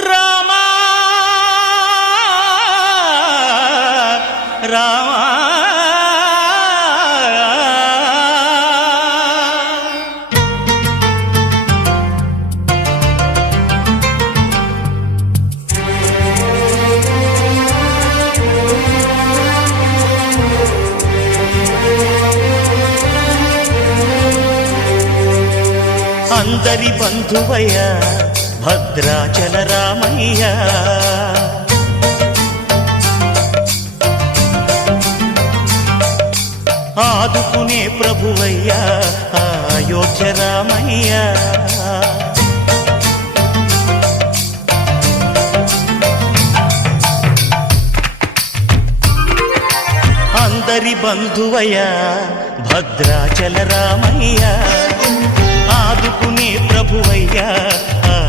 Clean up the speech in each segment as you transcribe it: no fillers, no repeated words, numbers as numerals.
రామా రామా అందరి బంధువయ్య భద్రాచల రామయ్య ఆదుకునే ప్రభువయ్య అయోధ్య రామయ్య అందరి బంధువయ్య భద్రాచల రామయ్య ఆదుకునే ప్రభువయ్యా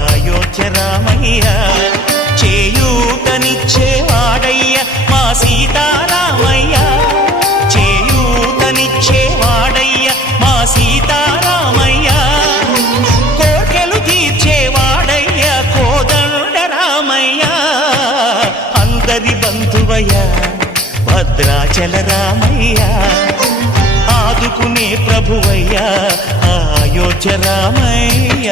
అయోధ్య రామయ్య చేయూతనిచ్చేవాడయ్య మా సీతారామయ్య చేయూతనిచ్చేవాడయ్య మా సీతారామయ్య కోర్కెలు తీర్చేవాడయ్య కోదండ రామయ్య అందరి బంధువయ్య భద్రాచల రామయ్య ఆదుకునే ప్రభువయ్యా అయోధ్య రామయ్య